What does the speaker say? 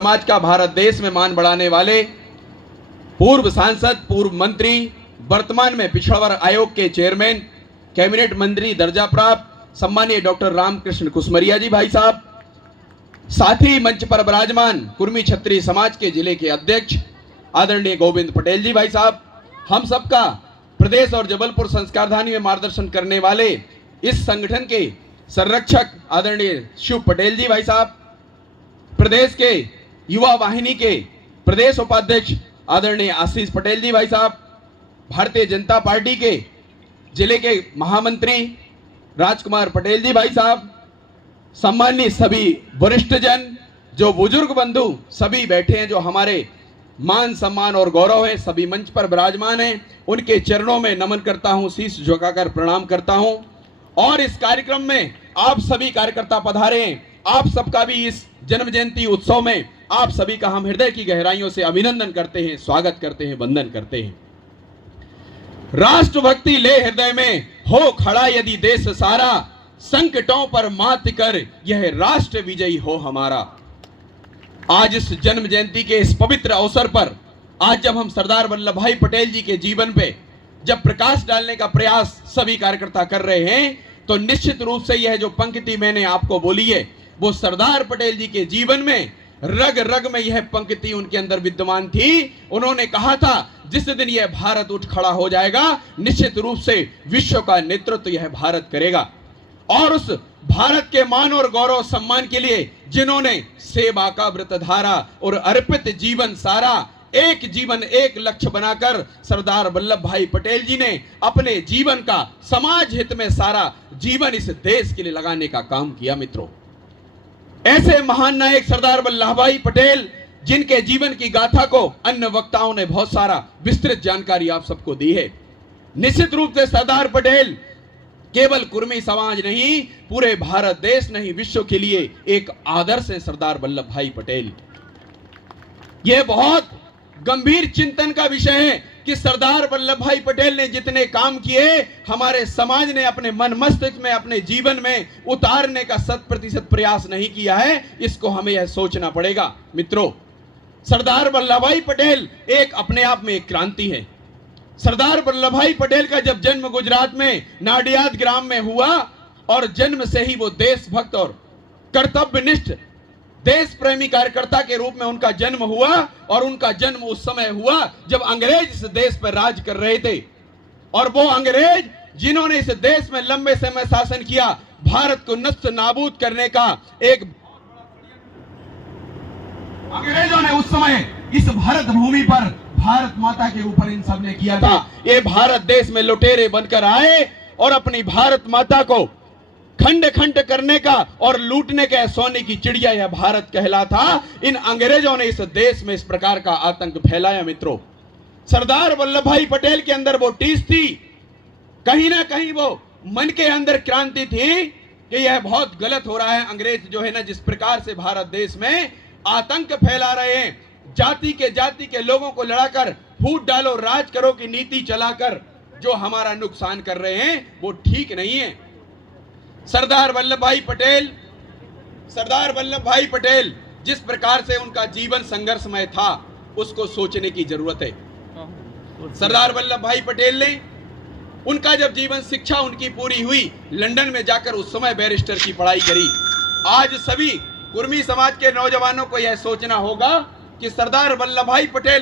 समाज का भारत देश में मान बढ़ाने वाले पूर्व सांसद, पूर्व मंत्री, वर्तमान में पिछड़ा वर्ग आयोग के चेयरमैन, कैबिनेट मंत्री दर्जा प्राप्त सम्मानीय डॉक्टर रामकृष्ण कुसमरिया जी भाई साहब, साथ ही मंच पर विराजमान कुर्मी क्षत्रिय समाज के जिले के अध्यक्ष आदरणीय गोविंद पटेल जी भाई साहब, हम सबका प्रदेश और जबलपुर संस्कारधानी में मार्गदर्शन करने वाले इस संगठन के संरक्षक आदरणीय शिव पटेल जी भाई साहब, प्रदेश के युवा वाहिनी के प्रदेश उपाध्यक्ष आदरणीय आशीष पटेल जी भाई साहब, भारतीय जनता पार्टी के जिले के महामंत्री राजकुमार पटेल जी भाई साहब, सम्मानित सभी वरिष्ठ जन, जो बुजुर्ग बंधु सभी बैठे हैं, जो हमारे मान सम्मान और गौरव है, सभी मंच पर विराजमान हैं, उनके चरणों में नमन करता हूं, शीश झुकाकर प्रणाम करता हूं। और इस कार्यक्रम में आप सभी कार्यकर्ता पधारे हैं, आप सबका भी इस जन्म जयंती उत्सव में आप सभी का हम हृदय की गहराइयों से अभिनंदन करते हैं, स्वागत करते हैं, वंदन करते हैं। राष्ट्रभक्ति ले हृदय में, हो खड़ा यदि देश सारा, संकटों पर मात कर यह राष्ट्र विजयी हो हमारा। आज इस जन्म जयंती के इस पवित्र अवसर पर, आज जब हम सरदार वल्लभ भाई पटेल जी के जीवन पे जब प्रकाश डालने का प्रयास सभी कार्यकर्ता कर रहे हैं, तो निश्चित रूप से यह जो पंक्ति मैंने आपको बोली है, वो सरदार पटेल जी के जीवन में रग रग में यह पंक्ति उनके अंदर विद्यमान थी। उन्होंने कहा था, जिस दिन यह भारत उठ खड़ा हो जाएगा, निश्चित रूप से विश्व का नेतृत्व यह भारत करेगा। और उस भारत के मान और गौरव सम्मान के लिए जिन्होंने सेवा का व्रत धारा और अर्पित जीवन सारा, एक जीवन एक लक्ष्य बनाकर सरदार वल्लभ भाई पटेल जी ने अपने जीवन का समाज हित में सारा जीवन इस देश के लिए लगाने का काम किया। मित्रों, ऐसे महान नायक सरदार वल्लभ भाई पटेल, जिनके जीवन की गाथा को अन्य वक्ताओं ने बहुत सारा विस्तृत जानकारी आप सबको दी है। निश्चित रूप से सरदार पटेल केवल कुर्मी समाज नहीं, पूरे भारत देश नहीं, विश्व के लिए एक आदर्श है सरदार वल्लभ भाई पटेल। यह बहुत गंभीर चिंतन का विषय है कि सरदार वल्लभ भाई पटेल ने जितने काम किए, हमारे समाज ने अपने मन मस्तिष्क में, अपने जीवन में उतारने का 100% प्रयास नहीं किया है। इसको हमें यह सोचना पड़ेगा। मित्रों, सरदार वल्लभ भाई पटेल एक अपने आप में एक क्रांति है। सरदार वल्लभ भाई पटेल का जब जन्म गुजरात में नाडियाद ग्राम में हुआ, और जन्म से ही वो देशभक्त और कर्तव्यनिष्ठ देश प्रेमी कार्यकर्ता के रूप में उनका जन्म हुआ। और उनका जन्म उस समय हुआ जब अंग्रेज इस देश पर राज कर रहे थे, और वो अंग्रेज जिन्होंने इस देश में लंबे समय शासन किया, भारत को नष्ट नाबूद करने का एक अंग्रेजों ने उस समय इस भारत भूमि पर भारत माता के ऊपर इन सब ने किया था। ये भारत देश में लुटेरे बनकर आए और अपनी भारत माता को खंड खंड करने का और लूटने का सोने की चिड़िया यह भारत कहला था। इन अंग्रेजों ने इस देश में इस प्रकार का आतंक फैलाया। मित्रों, सरदार वल्लभ भाई पटेल के अंदर वो टीस थी, कहीं ना कहीं वो मन के अंदर क्रांति थी कि यह बहुत गलत हो रहा है। अंग्रेज जो है ना, जिस प्रकार से भारत देश में आतंक फैला रहे हैं, जाति के लोगों को लड़ाकर फूट डालो, राज करो की नीति चलाकर जो हमारा नुकसान कर रहे हैं, वो ठीक नहीं है। सरदार वल्लभ भाई पटेल जिस प्रकार से उनका जीवन संघर्षमय था, उसको सोचने की जरूरत है। सरदार वल्लभ भाई पटेल ने, उनका जब जीवन शिक्षा उनकी पूरी हुई, लंदन में जाकर उस समय बैरिस्टर की पढ़ाई करी। आज सभी कुर्मी समाज के नौजवानों को यह सोचना होगा कि सरदार वल्लभ भाई पटेल